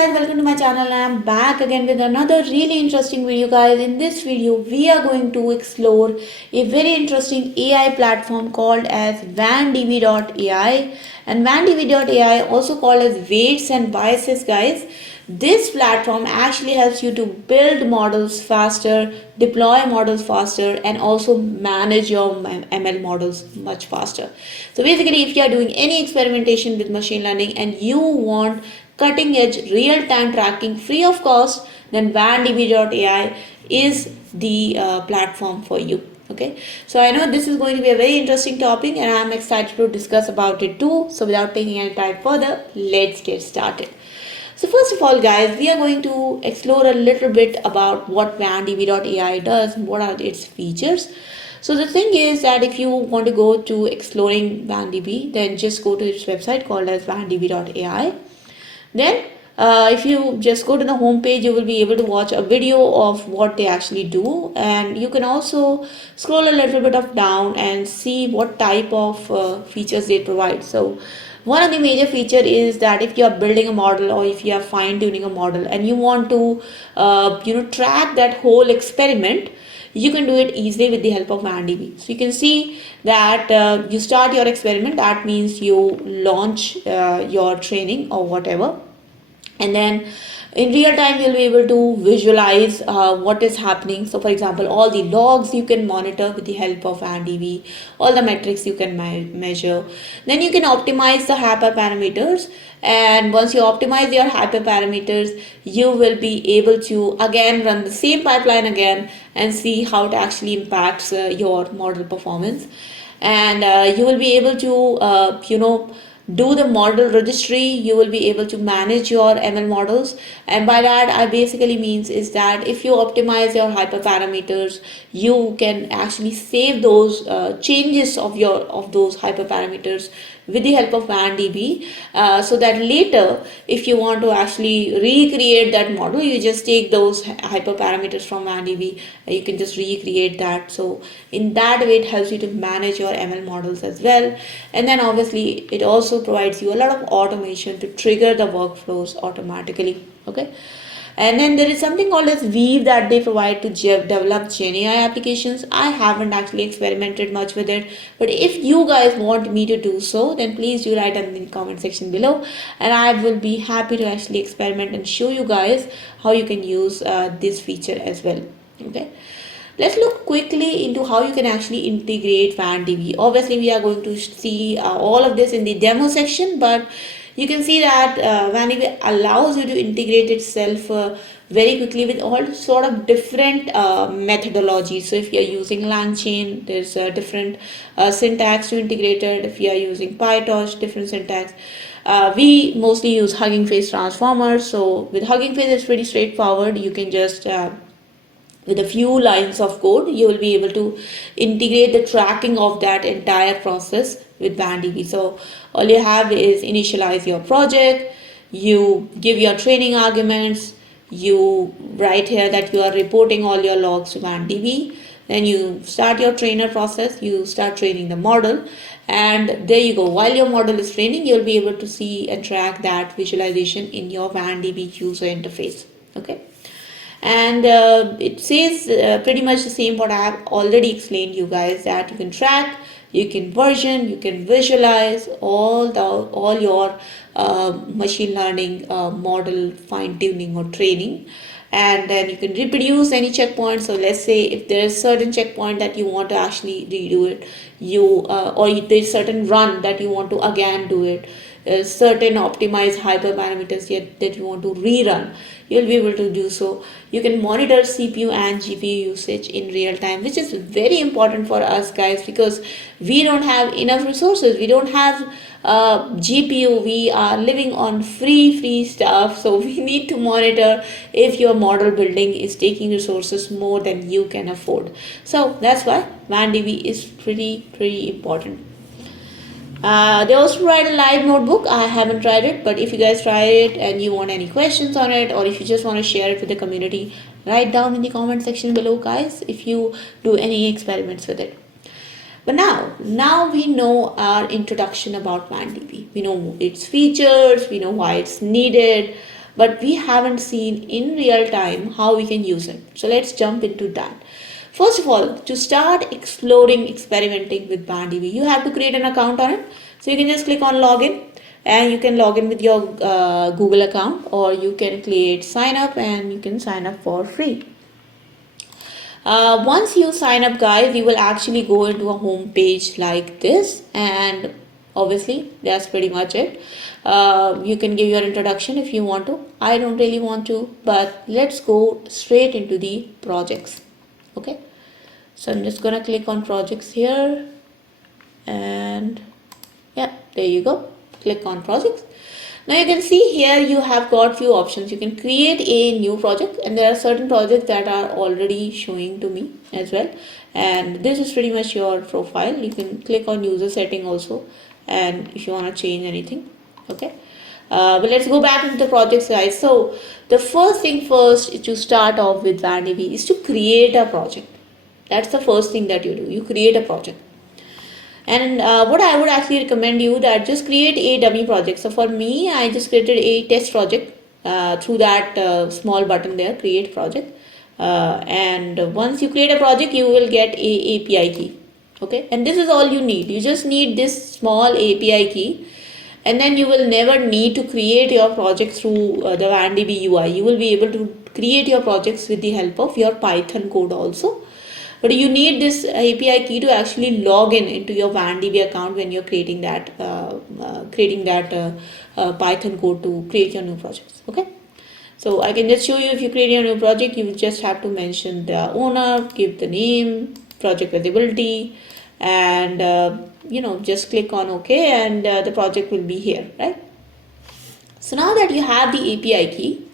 guys, welcome to my channel. I am back again with another really interesting video guys. In this video we are going to explore a very interesting AI platform called as Wandb.ai, and Wandb.ai also called as weights and biases guys. This platform actually helps you to build models faster, deploy models faster, and also manage your ML models much faster. So basically, if you are doing any experimentation with machine learning and you want cutting edge real time tracking free of cost, then Wandb.ai is the platform for you. Okay, so I know this is going to be a very interesting topic and I'm excited to discuss about it too. So without taking any time further, let's get started. So first of all guys, we are going to explore a little bit about what Wandb.ai does and what are its features. So the thing is that if you want to go to exploring Wandb, then just go to its website called as Wandb.ai. Then if you just go to the home page, you will be able to watch a video of what they actually do, and you can also scroll a little bit of down and see what type of features they provide. So one of the major feature is that if you are building a model or if you are fine tuning a model and you want to track that whole experiment, you can do it easily with the help of Wandb. So you can see that you start your experiment, that means you launch your training or whatever, and then in real time you'll be able to visualize what is happening. So for example, all the logs you can monitor with the help of Wandb, all the metrics you can measure. Then you can optimize the hyperparameters, and once you optimize your hyperparameters, you will be able to again run the same pipeline again and see how it actually impacts your model performance. And you will be able to do the model registry. You will be able to manage your ML models, and by that I basically means is that if you optimize your hyperparameters, you can actually save those changes of those hyperparameters with the help of Wandb, so that later if you want to actually recreate that model, you just take those hyperparameters from Wandb, you can just recreate that. So in that way it helps you to manage your ML models as well. And then obviously it also provides you a lot of automation to trigger the workflows automatically. Okay, and then there is something called as Weave that they provide to develop GenAI applications. I haven't actually experimented much with it, but if you guys want me to do so, then please do write in the comment section below, and I will be happy to actually experiment and show you guys how you can use this feature as well. Okay. Let's look quickly into how you can actually integrate Wandb. Obviously, we are going to see all of this in the demo section, but you can see that Wandb allows you to integrate itself very quickly with all sort of different methodologies. So if you are using LangChain, there's a different syntax to integrate it. If you are using PyTorch, different syntax. We mostly use Huggingface transformers. So with Huggingface, it's pretty straightforward. You can just with a few lines of code, you will be able to integrate the tracking of that entire process with Wandb. So all you have is initialize your project, you give your training arguments, you write here that you are reporting all your logs to Wandb, then you start your trainer process, you start training the model, and there you go. While your model is training, you'll be able to see and track that visualization in your Wandb user interface. Okay, and it says pretty much the same what I have already explained you guys, that you can track, you can version, you can visualize all your machine learning model fine tuning or training, and then you can reproduce any checkpoint. So let's say if there is certain checkpoint that you want to actually redo it, you or there's certain run that you want to again do it, certain optimized hyperparameters yet that you want to rerun, you'll be able to do so. You can monitor CPU and GPU usage in real time, which is very important for us guys, because we don't have enough resources, we don't have GPU, we are living on free stuff, so we need to monitor if your model building is taking resources more than you can afford. So that's why Wandb is pretty important. They also provide a live notebook. I haven't tried it, but if you guys try it and you want any questions on it, or if you just want to share it with the community, write down in the comment section below guys if you do any experiments with it. But now we know our introduction about Wandb. We know its features, we know why it's needed, but we haven't seen in real time how we can use it. So let's jump into that. First of all, to start exploring, experimenting with WandDB, you have to create an account on it. So you can just click on login, and you can log in with your Google account, or you can create sign up and you can sign up for free. Once you sign up, guys, you will actually go into a home page like this, and obviously that's pretty much it. You can give your introduction if you want to. I don't really want to, but let's go straight into the projects. Okay, so I'm just gonna click on projects here, and yeah, there you go. Click on projects. Now you can see here you have got few options. You can create a new project, and there are certain projects that are already showing to me as well, and this is pretty much your profile. You can click on user setting also, and if you want to change anything. Okay, but let's go back into the projects, guys. So the first thing first is to start off with WandDB is to create a project. That's the first thing that you do. You create a project. And what I would actually recommend you that just create a dummy project. So for me, I just created a test project through that small button there, create project. And once you create a project, you will get a API key. Okay, and this is all you need. You just need this small API key, and then you will never need to create your project through the WandDB UI. You will be able to create your projects with the help of your Python code also. But you need this API key to actually log in into your WandDB account when you're creating that Python code to create your new projects. Okay, so I can just show you. If you create your new project, you just have to mention the owner, give the name, project visibility, and just click on OK, and the project will be here, right? So now that you have the API key,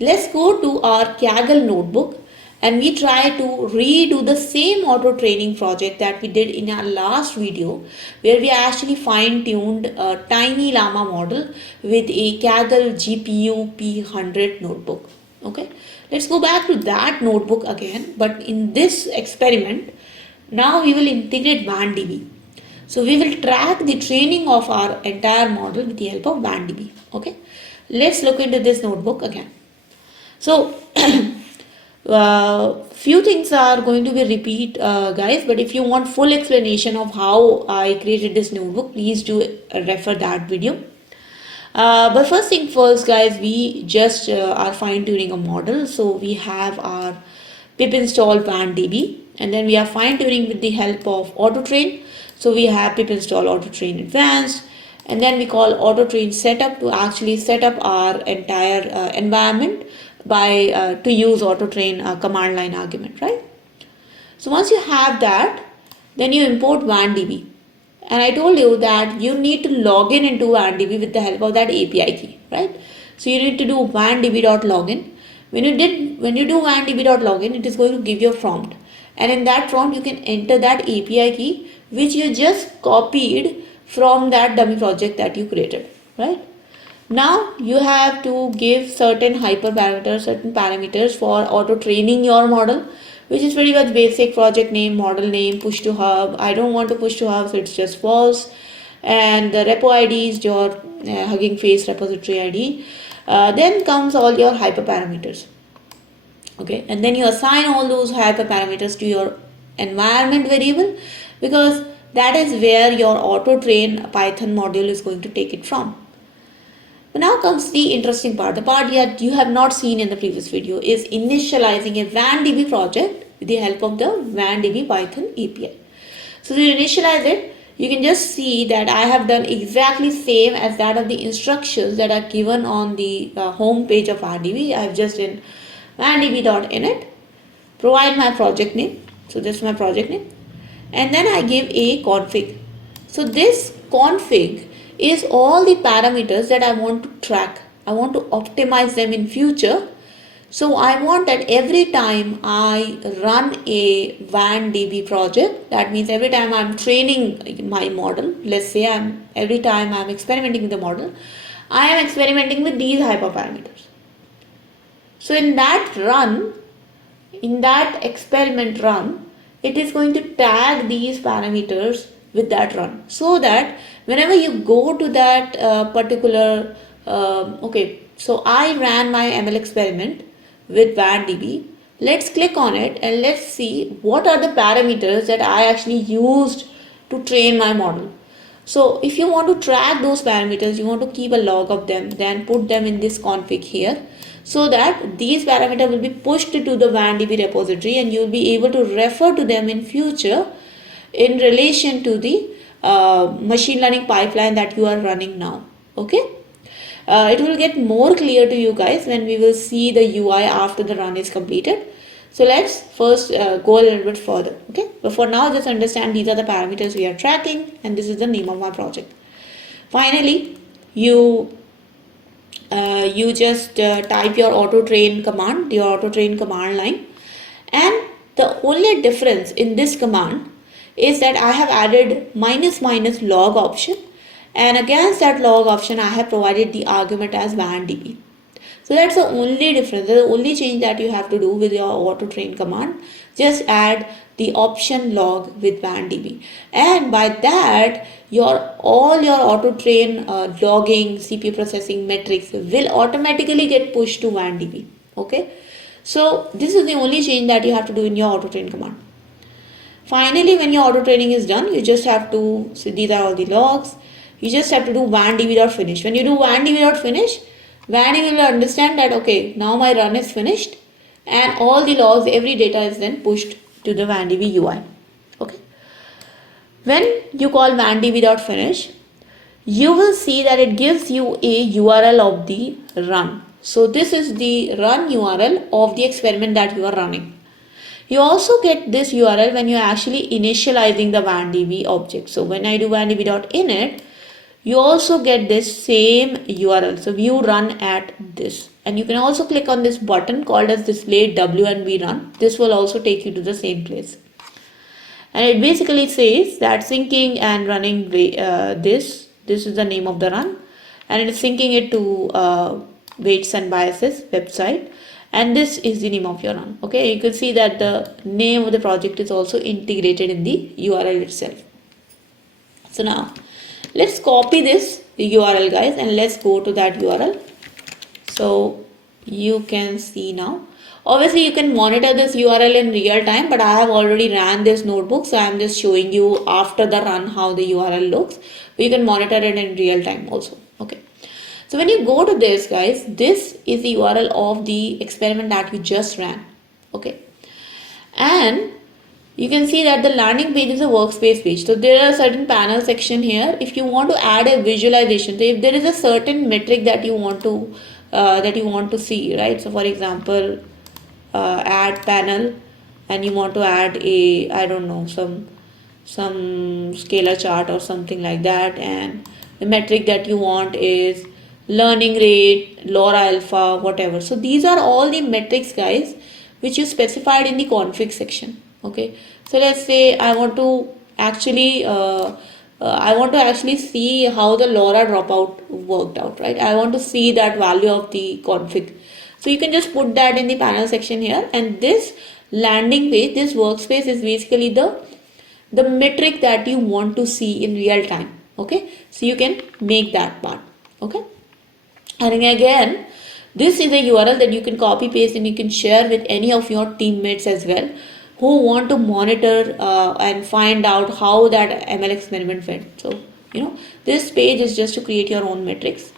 let's go to our Kaggle notebook, and we try to redo the same auto training project that we did in our last video, where we actually fine-tuned a tiny llama model with a Kaggle GPU P100 notebook. Okay, let's go back to that notebook again, but in this experiment, now we will integrate WandDB. So we will track the training of our entire model with the help of WandDB. Okay, let's look into this notebook again. So few things are going to be repeat, guys, but if you want full explanation of how I created this notebook, please do refer that video. But first thing first, guys, we just are fine tuning a model. So we have our pip install WandDB, and then we are fine tuning with the help of Autotrain. So we have pip install Autotrain advanced, and then we call Autotrain setup to actually set up our entire environment by to use Autotrain command line argument, right? So once you have that, then you import WandDB. And I told you that you need to log in into WandDB with the help of that API key, right? So you need to do wandb.login. When you do wandb.login, it is going to give you a prompt. And in that prompt, you can enter that API key, which you just copied from that dummy project that you created, right? Now you have to give certain hyperparameters, certain parameters for auto training your model, which is pretty much basic: project name, model name, push to hub. I don't want to push to hub, so it's just false. And the repo ID is your Huggingface repository ID. Then comes all your hyperparameters. Okay, and then you assign all those hyperparameters to your environment variable, because that is where your auto train Python module is going to take it from. But now comes the interesting part. The part that you have not seen in the previous video is initializing a WandDB project with the help of the WandDB Python API. So to initialize it, you can just see that I have done exactly same as that of the instructions that are given on the home page of WandDB. I have just in wandb.init, provide my project name. So this is my project name. And then I give a config. So this config is all the parameters that I want to track. I want to optimize them in future. So I want that every time I run a WandDB project, that means every time I'm training my model, let's say every time I'm experimenting with the model, I am experimenting with these hyperparameters. So in that run, in that experiment run, it is going to tag these parameters with that run, so that whenever you go to that particular So I ran my ML experiment with Wandb. Let's click on it and let's see what are the parameters that I actually used to train my model. So if you want to track those parameters, you want to keep a log of them, then put them in this config here, so that these parameters will be pushed to the Wandb repository and you will be able to refer to them in future in relation to the machine learning pipeline that you are running now. Okay. It will get more clear to you guys when we will see the UI after the run is completed. So let's first go a little bit further. Okay, but for now just understand these are the parameters we are tracking and this is the name of my project. Finally, you just type your Autotrain command, your Autotrain command line, and the only difference in this command is that I have added minus minus log option, and against that log option I have provided the argument as Wandb. So that's the only difference, the only change that you have to do with your Autotrain command. Just add the option log with Wandb, and by that your all your Autotrain logging, CPU processing metrics will automatically get pushed to Wandb. Okay, so this is the only change that you have to do in your Autotrain command. Finally, when your auto training is done, you just have to, so these are all the logs, you just have to do Wandb.finish. When you do Wandb.finish, Wandb will understand that okay, now my run is finished and all the logs, every data is then pushed to the Wandb UI. Okay. When you call Wandb.finish, you will see that it gives you a URL of the run. So this is the run URL of the experiment that you are running. You also get this URL when you are actually initializing the Wandb object. So when I do Wandb.init, you also get this same URL. So view run at this. And you can also click on this button called as display WNB run. This will also take you to the same place. And it basically says that syncing and running this is the name of the run. And it is syncing it to Weights and Biases website. And this is the name of your run. Okay, you can see that the name of the project is also integrated in the URL itself. So now let's copy this URL guys and let's go to that URL. So you can see now, obviously you can monitor this URL in real time, but I have already ran this notebook, so I am just showing you after the run how the URL looks. But you can monitor it in real time also. Okay. So when you go to this guys, this is the URL of the experiment that you just ran. Okay. And you can see that the landing page is a workspace page. So there are certain panel section here. If you want to add a visualization, so if there is a certain metric that you want to see, right? So for example, add panel, and you want to add a, I don't know, some scalar chart or something like that, and the metric that you want is learning rate, LoRa alpha, whatever. So these are all the metrics guys which you specified in the config section. Okay, so let's say I want to actually see how the LoRa dropout worked out, right? I want to see that value of the config. So you can just put that in the panel section here, and this landing page, this workspace is basically the metric that you want to see in real time. Okay, so you can make that part. Okay. And again, this is a URL that you can copy paste and you can share with any of your teammates as well who want to monitor and find out how that ML experiment went. So, this page is just to create your own metrics.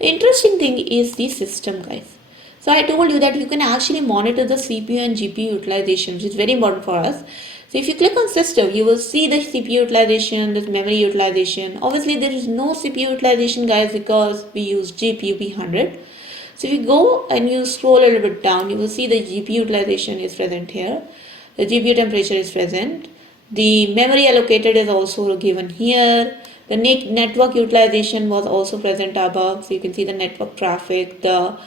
The interesting thing is the system guys. So I told you that you can actually monitor the CPU and GPU utilization, which is very important for us. So if you click on system, you will see the CPU utilization, the memory utilization. Obviously there is no CPU utilization guys because we use GPU P100. So if you go and you scroll a little bit down, you will see the GPU utilization is present here. The GPU temperature is present. The memory allocated is also given here. The network utilization was also present above. So you can see the network traffic, the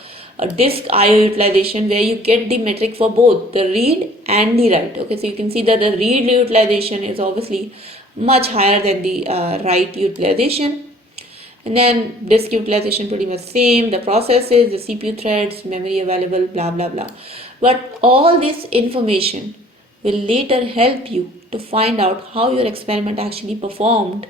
disk IO utilization, where you get the metric for both the read and the write. Okay, so you can see that the read utilization is obviously much higher than the write utilization. And then disk utilization pretty much same, the processes, the CPU threads, memory available, blah blah blah. But all this information will later help you to find out how your experiment actually performed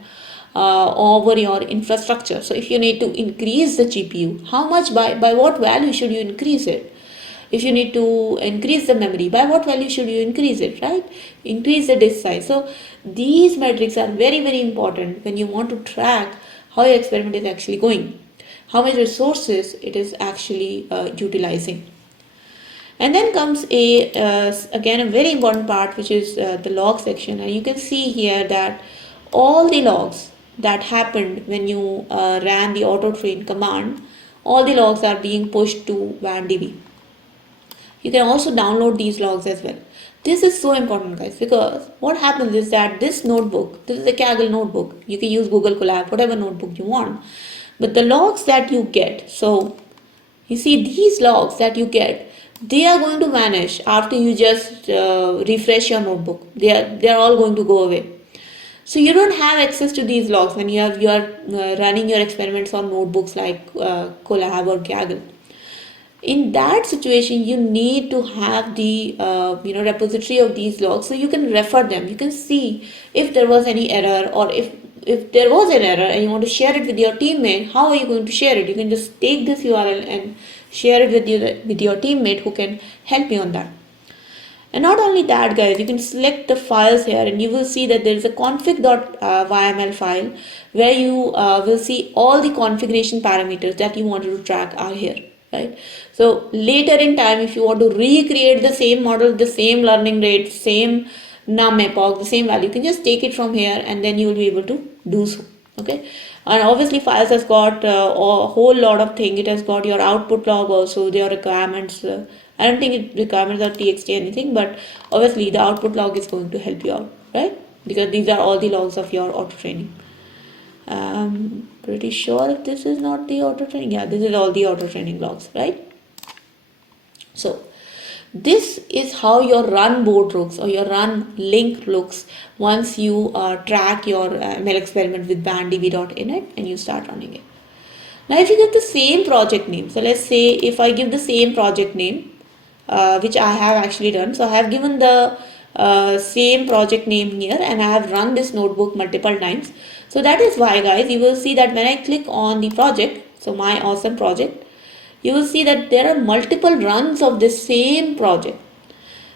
over your infrastructure. So if you need to increase the GPU, how much, by what value should you increase it? If you need to increase the memory, by what value should you increase it, right? Increase the disk size. So these metrics are very, very important when you want to track how your experiment is actually going, how much resources it is actually utilizing. And then comes a again a very important part, which is the log section. And you can see here that all the logs that happened when you ran the Autotrain command, all the logs are being pushed to Wandb. You can also download these logs as well. This is so important, guys, because what happens is that this notebook, this is a Kaggle notebook. You can use Google Colab, whatever notebook you want. But the logs that you get, so you see these logs that you get, they are going to vanish after you just refresh your notebook. They are all going to go away. So you don't have access to these logs when you are running your experiments on notebooks like Colab or Kaggle. In that situation, you need to have the repository of these logs, so you can refer them. You can see if there was any error, or if there was an error and you want to share it with your teammate. How are you going to share it? You can just take this URL and share it with your teammate who can help you on that. And not only that, guys, you can select the files here and you will see that there is a config.yml file where you will see all the configuration parameters that you wanted to track are here, right? So later in time, if you want to recreate the same model, the same learning rate, same num epoch, the same value, you can just take it from here and then you will be able to do so. Okay. And obviously files has got a whole lot of things. It has got your output log also, their requirements. I don't think it requirements are txt anything, but obviously the output log is going to help you out, right? Because these are all the logs of your auto training. Pretty sure if this is not the auto training. Yeah, this is all the auto training logs, right? So this is how your run board looks, or your run link looks once you track your ML experiment with Wandb.ai and you start running it. Now if you give the same project name, so let's say if I give the same project name, which I have actually done. So I have given the same project name here and I have run this notebook multiple times. So that is why, guys, you will see that when I click on the project, so my awesome project, you will see that there are multiple runs of this same project.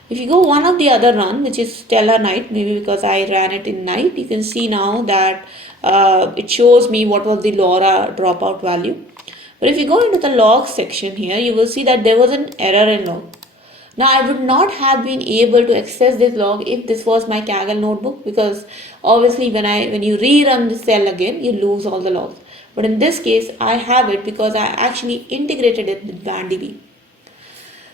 If you go one of the other run, which is Stellar Night, maybe because I ran it in night, you can see now that it shows me what was the LoRa dropout value. But if you go into the log section here, you will see that there was an error in log. Now I would not have been able to access this log if this was my Kaggle notebook, because obviously when you rerun the cell again, you lose all the logs. But in this case, I have it because I actually integrated it with Wandb.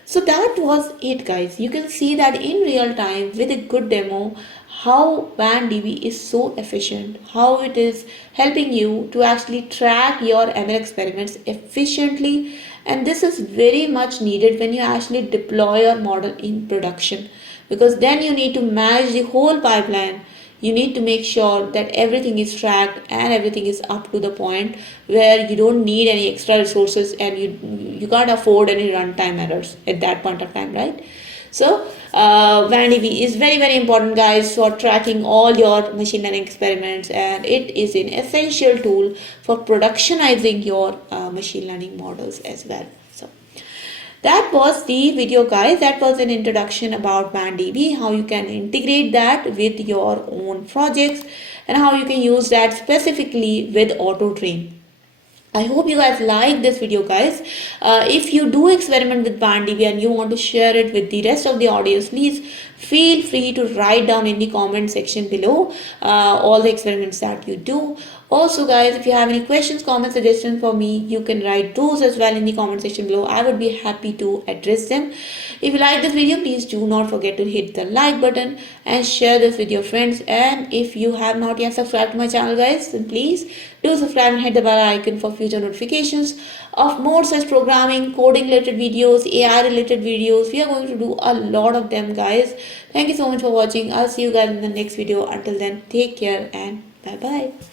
So that was it, guys. You can see that in real time with a good demo how Wandb is so efficient, how it is helping you to actually track your ML experiments efficiently. And this is very much needed when you actually deploy your model in production, because then you need to manage the whole pipeline. You need to make sure that everything is tracked and everything is up to the point where you don't need any extra resources and you can't afford any runtime errors at that point of time, right? So Wandb is very, very important, guys, for tracking all your machine learning experiments, and it is an essential tool for productionizing your machine learning models as well. So that was the video, guys. That was an introduction about Wandb, how you can integrate that with your own projects and how you can use that specifically with Autotrain. I hope you guys like this video, guys. If you do experiment with Wandb and you want to share it with the rest of the audience, please feel free to write down in the comment section below all the experiments that you do. Also, guys, if you have any questions, comments, suggestions for me, you can write those as well in the comment section below. I would be happy to address them. If you like this video, please do not forget to hit the like button and share this with your friends. And if you have not yet subscribed to my channel, guys, then please do subscribe and hit the bell icon for future notifications of more such programming, coding related videos, AI related videos. We are going to do a lot of them, guys. Thank you so much for watching. I'll see you guys in the next video. Until then, take care and bye bye.